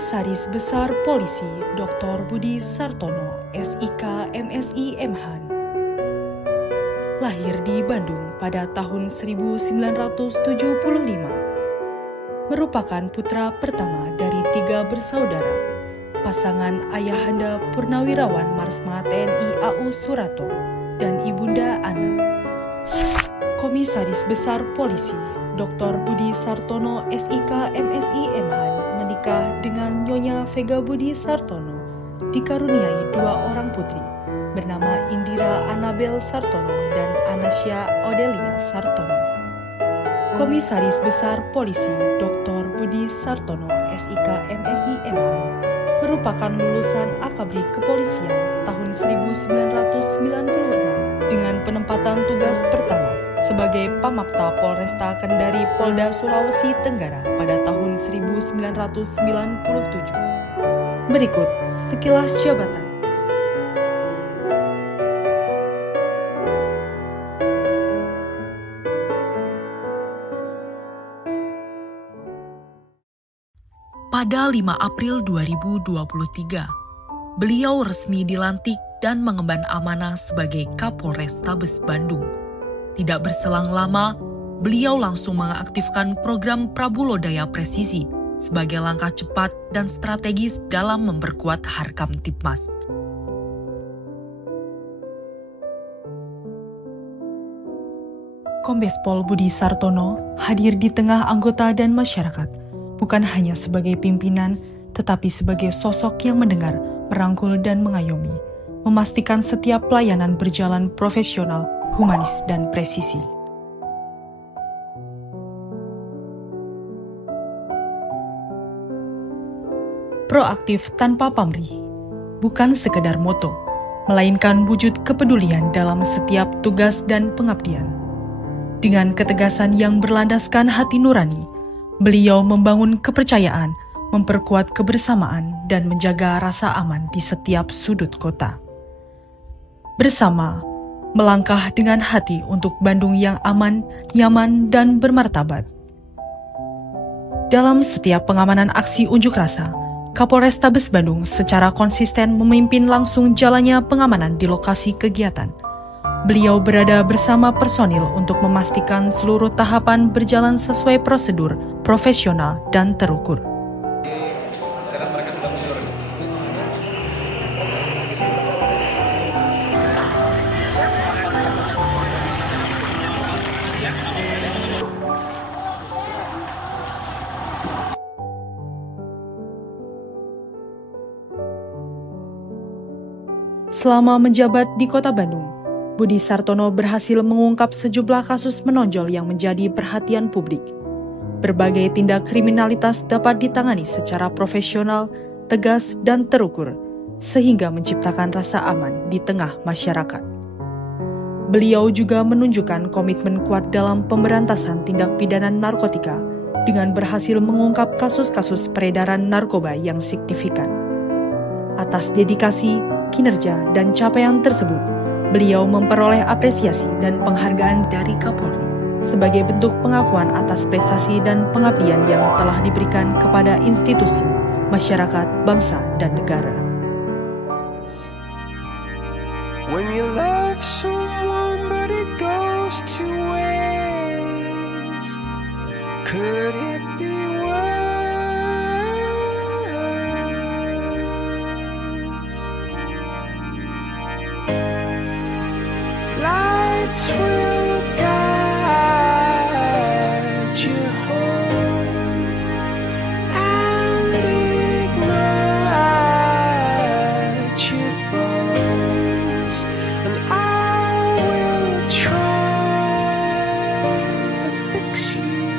Komisaris Besar Polisi Dr. Budi Sartono, SIK MSI Mhan. Lahir di Bandung pada tahun 1975. Merupakan putra pertama dari 3 bersaudara, pasangan Ayahanda Purnawirawan Marsma TNI AU Surato dan Ibunda Ana. Komisaris Besar Polisi Dr. Budi Sartono, SIK MSI Mhan menikah dengan Nyonya Vega Budi Sartono, dikaruniai 2 orang putri bernama Indira Anabel Sartono dan Anasya Odelia Sartono. Komisaris Besar Polisi Dr. Budi Sartono, SIK MSI Mhan merupakan lulusan Akabri Kepolisian tahun 1996 dengan penempatan tugas pertama sebagai Pamapta Polresta Kendari Polda Sulawesi Tenggara pada tahun 1997. Berikut sekilas jabatan. Pada 5 April 2023, beliau resmi dilantik dan mengemban amanah sebagai Kapolrestabes Bandung. Tidak berselang lama, beliau langsung mengaktifkan program Prabulodaya Presisi sebagai langkah cepat dan strategis dalam memperkuat Harkamtibmas. Kombes Pol Budi Sartono hadir di tengah anggota dan masyarakat, bukan hanya sebagai pimpinan, tetapi sebagai sosok yang mendengar, merangkul dan mengayomi, memastikan setiap pelayanan berjalan profesional, humanis, dan presisi. Proaktif tanpa pamrih, bukan sekedar moto, melainkan wujud kepedulian dalam setiap tugas dan pengabdian. Dengan ketegasan yang berlandaskan hati nurani, beliau membangun kepercayaan, memperkuat kebersamaan, dan menjaga rasa aman di setiap sudut kota. Bersama, melangkah dengan hati untuk Bandung yang aman, nyaman, dan bermartabat. Dalam setiap pengamanan aksi unjuk rasa, Kapolrestabes Bandung secara konsisten memimpin langsung jalannya pengamanan di lokasi kegiatan. Beliau berada bersama personil untuk memastikan seluruh tahapan berjalan sesuai prosedur, profesional, dan terukur. Selama menjabat di Kota Bandung, Budi Sartono berhasil mengungkap sejumlah kasus menonjol yang menjadi perhatian publik. Berbagai tindak kriminalitas dapat ditangani secara profesional, tegas, dan terukur, sehingga menciptakan rasa aman di tengah masyarakat. Beliau juga menunjukkan komitmen kuat dalam pemberantasan tindak pidana narkotika dengan berhasil mengungkap kasus-kasus peredaran narkoba yang signifikan. Atas dedikasi, kinerja, dan capaian tersebut, beliau memperoleh apresiasi dan penghargaan dari Kapolri sebagai bentuk pengakuan atas prestasi dan pengabdian yang telah diberikan kepada institusi, masyarakat, bangsa, dan negara. When you love someone but it goes to waste, could it be worse? Lights will guide you home and ignite your bones, and I will try to fix you.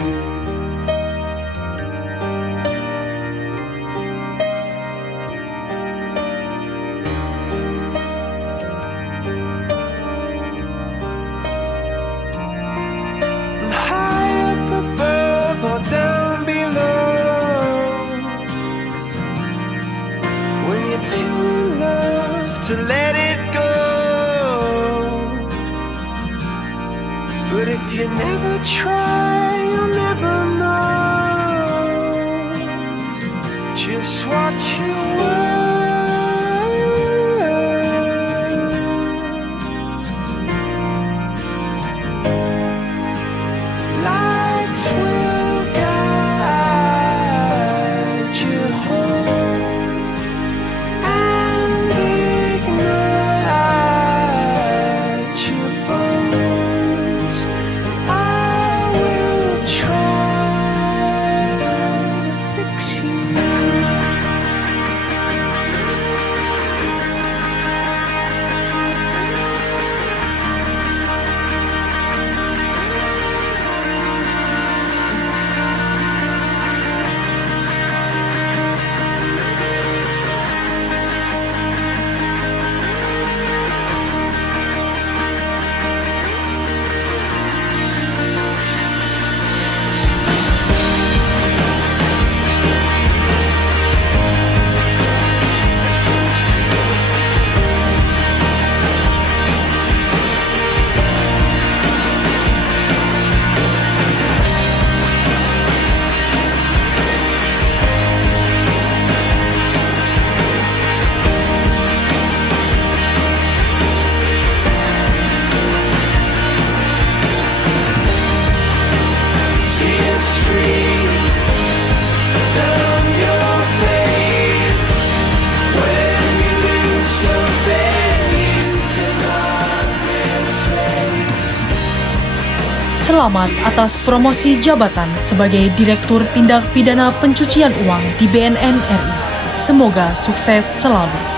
selamat atas promosi jabatan sebagai Direktur Tindak Pidana Pencucian Uang di BNN RI. Semoga sukses selalu.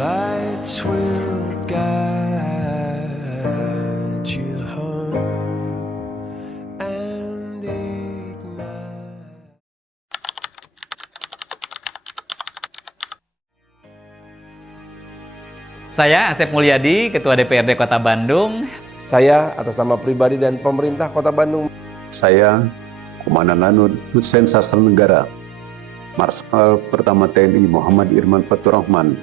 Lights will guide you home and ignite. Saya Asep Mulyadi, Ketua DPRD Kota Bandung. Saya atas nama pribadi dan pemerintah Kota Bandung. Saya, Komandan Lanut Hussein Sastra Negara, Marskal Pertama TNI Muhammad Irman Fatur Rahman.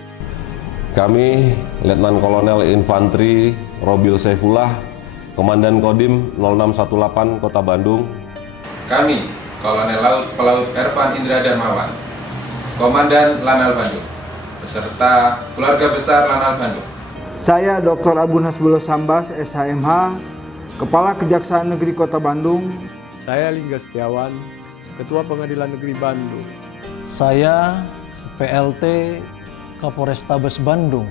Kami, Letnan Kolonel Infanteri Robil Saifullah, Komandan Kodim 0618 Kota Bandung. Kami, Kolonel Laut Pelaut Ervan Indra Darmawan, Komandan Lanal Bandung, beserta keluarga besar Lanal Bandung. Saya Dr. Abu Nasbullah Sambas, SHMH, Kepala Kejaksaan Negeri Kota Bandung. Saya Lingga Setiawan, Ketua Pengadilan Negeri Bandung. Saya PLT Kapolrestabes Bandung.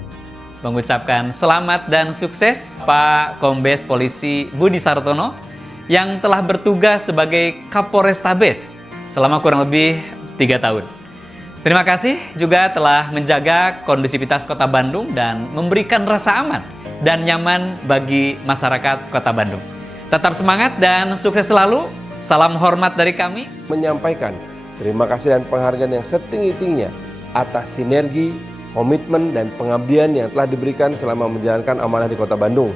Mengucapkan selamat dan sukses Pak Kombes Polisi Budi Sartono yang telah bertugas sebagai Kapolrestabes selama kurang lebih 3 tahun. Terima kasih juga telah menjaga kondusivitas Kota Bandung dan memberikan rasa aman dan nyaman bagi masyarakat Kota Bandung. Tetap semangat dan sukses selalu. Salam hormat dari kami. Menyampaikan terima kasih dan penghargaan yang setinggi-tingginya atas sinergi, komitmen, dan pengabdian yang telah diberikan selama menjalankan amanah di Kota Bandung.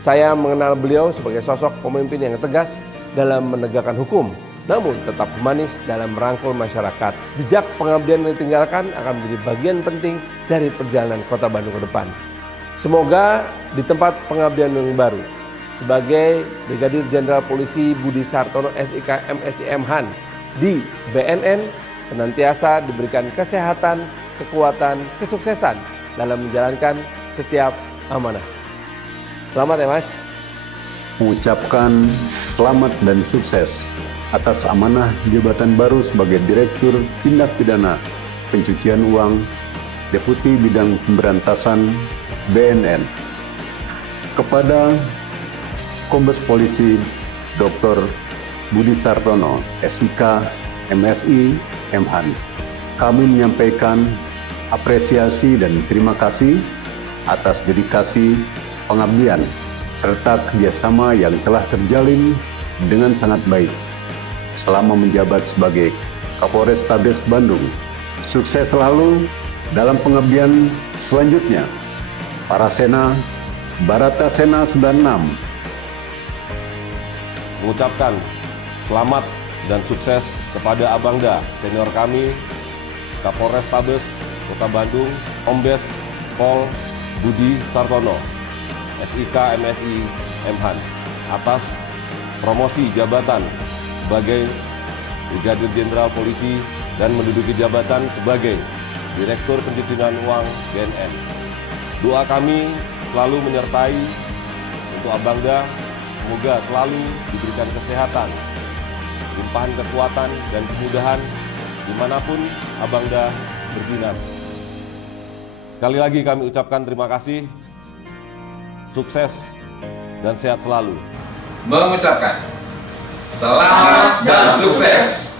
Saya mengenal beliau sebagai sosok pemimpin yang tegas dalam menegakkan hukum, namun tetap humanis dalam merangkul masyarakat. Jejak pengabdian yang ditinggalkan akan menjadi bagian penting dari perjalanan Kota Bandung ke depan. Semoga di tempat pengabdian yang baru, sebagai Brigadir Jenderal Polisi Budi Sartono SIK MSI MHAN di BNN, senantiasa diberikan kesehatan, kekuatan, kesuksesan dalam menjalankan setiap amanah. Selamat ya Mas. Mengucapkan selamat dan sukses atas amanah jabatan baru sebagai Direktur Tindak Pidana Pencucian Uang Deputi Bidang Pemberantasan BNN. Kepada Kombes Polisi Dr. Budi Sartono SIK MSI MHAN, kami menyampaikan apresiasi dan terima kasih atas dedikasi, pengabdian, serta kerjasama yang telah terjalin dengan sangat baik selama menjabat sebagai Kapolrestabes Bandung. Sukses selalu dalam pengabdian selanjutnya. Parasena Baratasena 96 Mengucapkan selamat dan sukses kepada Abangda, senior kami, Kapolrestabes Kota Bandung, Kombes Pol Budi Sartono, SIK MSI MHAN, atas promosi jabatan sebagai Brigadir Jenderal Polisi dan menduduki jabatan sebagai Direktur Pencucian Uang BNN. Doa kami selalu menyertai untuk Abangda, semoga selalu diberikan kesehatan, limpahan kekuatan dan kemudahan dimanapun Abangda berdinas. Sekali lagi kami ucapkan terima kasih, sukses, dan sehat selalu. Mengucapkan selamat dan sukses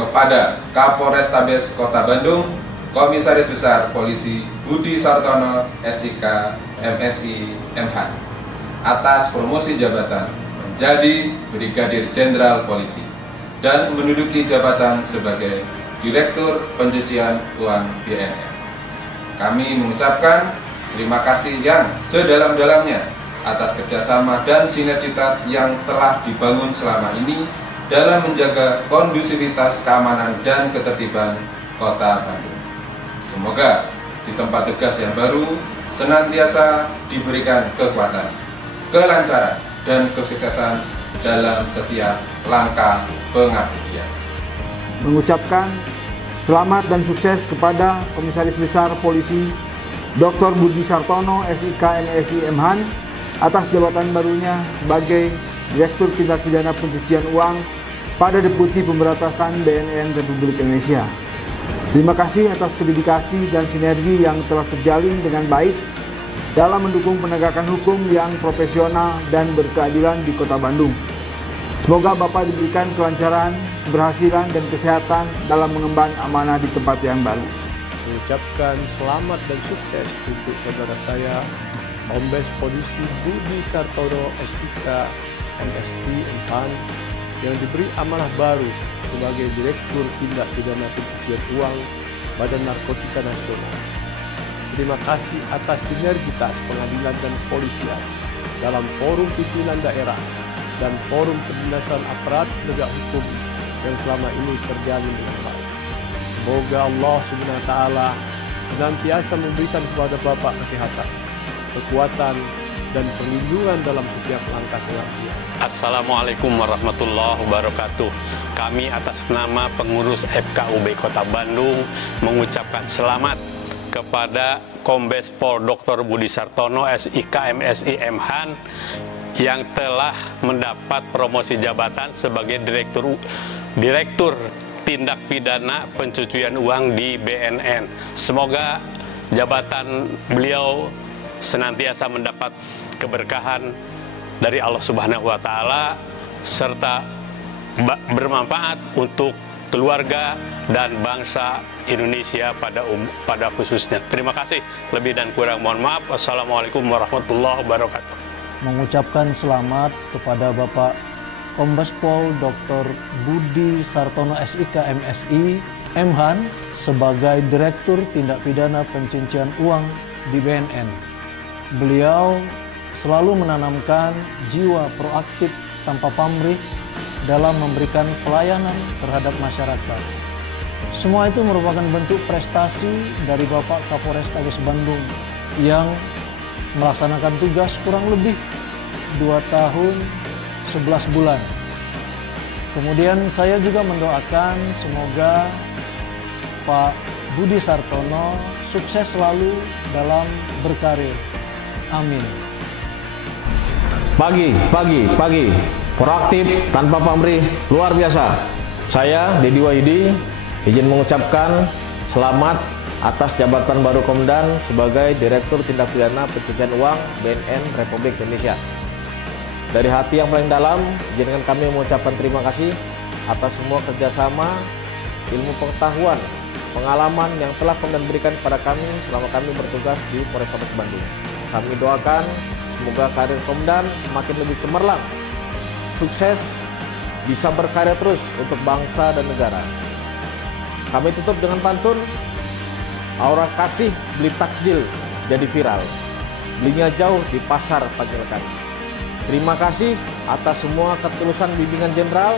kepada Kapolrestabes Kota Bandung, Komisaris Besar Polisi Budi Sartono SIK MSI MHAN, atas promosi jabatan menjadi Brigadir Jenderal Polisi dan menduduki jabatan sebagai Direktur Pencucian Uang BNN. Kami mengucapkan terima kasih yang sedalam-dalamnya atas kerjasama dan sinergitas yang telah dibangun selama ini dalam menjaga kondusivitas keamanan dan ketertiban Kota Bandung. Semoga di tempat tugas yang baru senantiasa diberikan kekuatan, kelancaran, dan kesuksesan dalam setiap langkah pengabdian. Mengucapkan selamat dan sukses kepada Komisaris Besar Polisi Dr. Budi Sartono, SIK MSI Mhan, atas jabatan barunya sebagai Direktur Tindak Pidana Pencucian Uang pada Deputi Pemberantasan BNN Republik Indonesia. Terima kasih atas dedikasi dan sinergi yang telah terjalin dengan baik dalam mendukung penegakan hukum yang profesional dan berkeadilan di Kota Bandung. Semoga Bapak diberikan kelancaran, keberhasilan, dan kesehatan dalam mengemban amanah di tempat yang baru. Mengucapkan selamat dan sukses untuk saudara saya, Kombes Polisi Budi Sartono, SIK MSI Mhan, yang diberi amanah baru sebagai Direktur Tindak Pidana Pencucian Uang Badan Narkotika Nasional. Terima kasih atas sinergitas pengadilan dan kepolisian dalam forum pimpinan daerah dan forum kedinasan aparat penegak hukum yang selama ini terjalin dengan baik. Semoga Allah SWT senantiasa memberikan kepada Bapak kesehatan, kekuatan, dan perlindungan dalam setiap langkah pengabdian. Assalamualaikum warahmatullahi wabarakatuh. Kami atas nama pengurus FKUB Kota Bandung mengucapkan selamat kepada Kombes Pol Dr. Budi Sartono, SIK MSI Mhan, yang telah mendapat promosi jabatan sebagai Direktur Tindak Pidana Pencucian Uang di BNN. Semoga jabatan beliau senantiasa mendapat keberkahan dari Allah Subhanahu wa Ta'ala serta bermanfaat untuk keluarga dan bangsa Indonesia pada khususnya. Terima kasih. Lebih dan kurang mohon maaf. Wassalamualaikum warahmatullahi wabarakatuh. Mengucapkan selamat kepada Bapak Kombes Pol Dr. Budi Sartono, SIK MSI Mhan, sebagai Direktur Tindak Pidana Pencucian Uang di BNN. Beliau selalu menanamkan jiwa proaktif tanpa pamrih dalam memberikan pelayanan terhadap masyarakat. Semua itu merupakan bentuk prestasi dari Bapak Kapolrestabes Bandung yang melaksanakan tugas kurang lebih 2 tahun 11 bulan. Kemudian saya juga mendoakan semoga Pak Budi Sartono sukses selalu dalam berkarir. Amin. Pagi, proaktif tanpa pamrih, luar biasa. Saya Dedi Wahidi izin mengucapkan selamat atas jabatan baru Komdan sebagai Direktur Tindak Pidana Pencucian Uang BNN Republik Indonesia. Dari hati yang paling dalam, izinkan kami mengucapkan terima kasih atas semua kerjasama, ilmu pengetahuan, pengalaman yang telah Komdan berikan kepada kami selama kami bertugas di Polrestabes Bandung. Kami doakan semoga karir Komdan semakin lebih cemerlang, sukses, bisa berkarya terus untuk bangsa dan negara. Kami tutup dengan pantun, aura kasih beli takjil jadi viral, belinya jauh di pasar panggilkan. Terima kasih atas semua ketulusan bimbingan jenderal,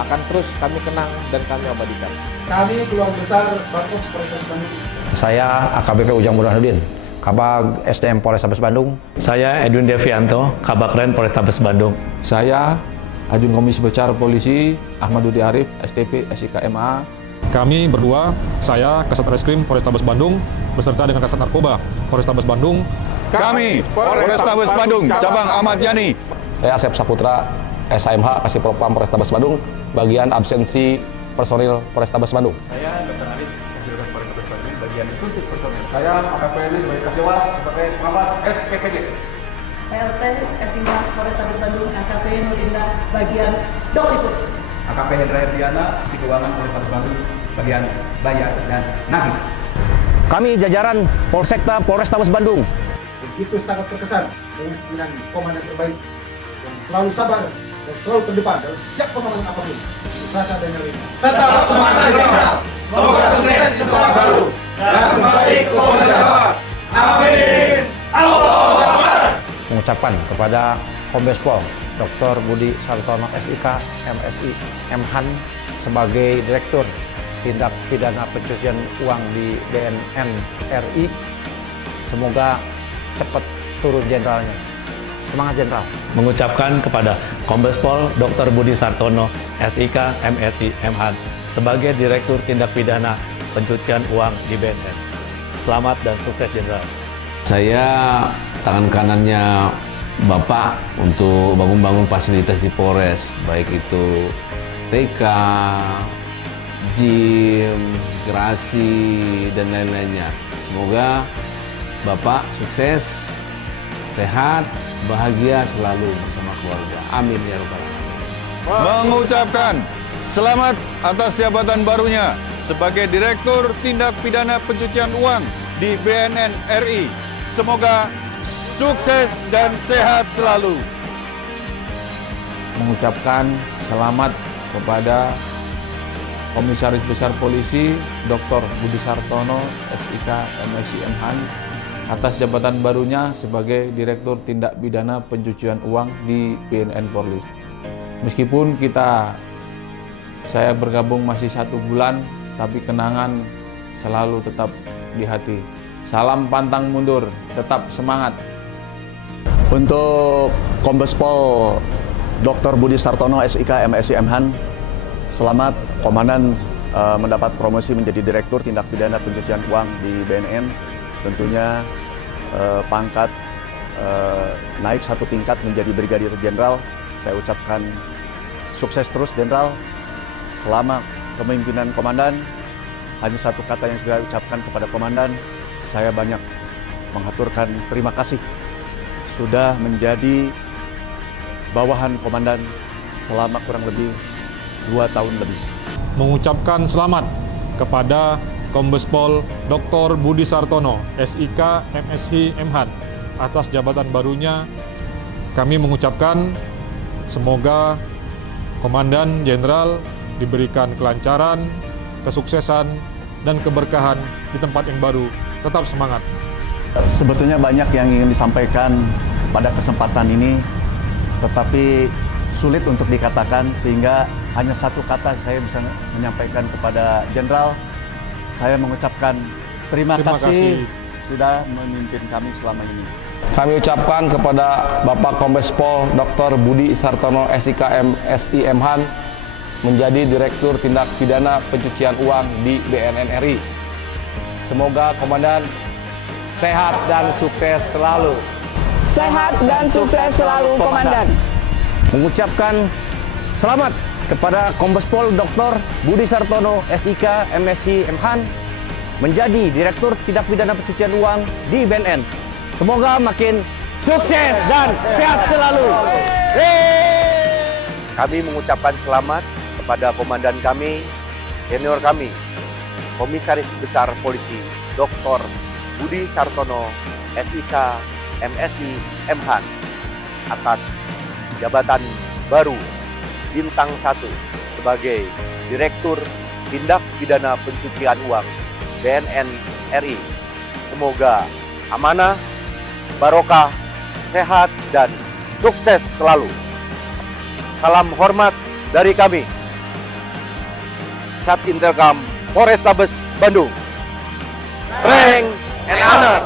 akan terus kami kenang dan kami abadikan. Kami keluarga besar Bakops Polrestabes Bandung. Saya AKBP Ujang Burhanuddin, Kabag SDM Polrestabes Bandung. Saya Edwin Devianto, Kabagren Polrestabes Bandung. Saya Ajun Komisi Besar Polisi Ahmadudi Arif, STP SIK MA. Kami berdua, saya Kasat Reskrim Polrestabes Bandung beserta dengan Kasat Narkoba Polrestabes Bandung. Kami Polrestabes Bandung, Cabang Ahmad Yani. Saya Asep Saputra, SHMH Kasih Propam Polrestabes Bandung, bagian absensi personil Polrestabes Bandung. Saya Dr. Aris, Kasih Polrestabes Bandung, bagian suntik personil. Saya AKP Eli sebagai Kasihwas, sebagai pengawas SPPD. PLT Esingas Polrestabes Bandung, AKP Nurdinda, bagian Dokliput. AKP Hendra Herdiana, Si Keuangan Polrestabes Bandung, bagian Bayar dan Nagih. Kami jajaran Polsekta Polrestabes Bandung. Begitu sangat terkesan dengan pimpinan komandan terbaik yang selalu sabar dan selalu terdepan dalam setiap peperangan apapun. Rasa dan nyali. Tetap semangat jenderal. Semoga sukses di tempat baru dan kembali ke Polda Jabar. Amin. Allahu Akbar. Mengucapkan kepada Kombes Pol Dr. Budi Sartono, SIK MSI Mhan, sebagai Direktur Tindak Pidana Pencucian Uang di BNN RI. Semoga cepat turun jenderalnya. Semangat jenderal. Mengucapkan kepada Kombes Pol Dr. Budi Sartono, SIK, MSI, MHAN, sebagai Direktur Tindak Pidana Pencucian Uang di BNN. Selamat dan sukses, Jenderal. Saya tangan kanannya Bapak untuk bangun-bangun fasilitas di Polres, baik itu TK, gym, gerasi, dan lain-lainnya. Semoga Bapak sukses, sehat, bahagia selalu bersama keluarga. Amin ya rabbal alamin. Mengucapkan selamat atas jabatan barunya sebagai Direktur Tindak Pidana Pencucian Uang di BNN RI. Semoga sukses dan sehat selalu. Mengucapkan selamat kepada Komisaris Besar Polisi Dr. Budi Sartono, SIK, MSI, MHAN, atas jabatan barunya sebagai Direktur Tindak Pidana Pencucian Uang di BNN Polri. Meskipun saya bergabung masih 1 bulan, tapi kenangan selalu tetap di hati. Salam pantang mundur, tetap semangat. Untuk Kombes Pol Dr. Budi Sartono, SIK, MSI, MHAN, selamat Komandan mendapat promosi menjadi Direktur Tindak Pidana Pencucian Uang di BNN. Tentunya pangkat naik 1 tingkat menjadi Brigadir Jenderal. Saya ucapkan sukses terus, Jenderal. Selama kepemimpinan Komandan, hanya 1 kata yang saya ucapkan kepada Komandan, saya banyak mengaturkan terima kasih sudah menjadi bawahan Komandan selama kurang lebih 2 tahun lebih. Mengucapkan selamat kepada Kombes Pol Dr. Budi Sartono, SIK, MSI, MHAN, atas jabatan barunya. Kami mengucapkan semoga Komandan Jenderal diberikan kelancaran, kesuksesan, dan keberkahan di tempat yang baru. Tetap semangat. Sebetulnya banyak yang ingin disampaikan pada kesempatan ini, tetapi sulit untuk dikatakan, sehingga hanya 1 kata saya bisa menyampaikan kepada Jenderal. Saya mengucapkan terima kasih sudah memimpin kami selama ini. Kami ucapkan kepada Bapak Kombes Pol Dr. Budi Sartono, SIK, MSI, MHAN, menjadi Direktur Tindak Pidana Pencucian Uang di BNN RI. Semoga Komandan sehat dan sukses selalu. Sehat dan sukses selalu, Komandan. Mengucapkan selamat kepada Kombes Pol Dr. Budi Sartono, SIK, MSI, MHAN, menjadi Direktur Tindak Pidana Pencucian Uang di BNN. Semoga makin sukses dan sehat selalu. Kami mengucapkan selamat kepada komandan kami, senior kami, Komisaris Besar Polisi Dr. Budi Sartono, SIK, MSI, MHAN, atas jabatan baru Bintang 1 sebagai Direktur Tindak Pidana Pencucian Uang BNN RI. Semoga amanah, barokah, sehat, dan sukses selalu. Salam hormat dari kami, Sat Intelkam Polrestabes Bandung. Strength and honor.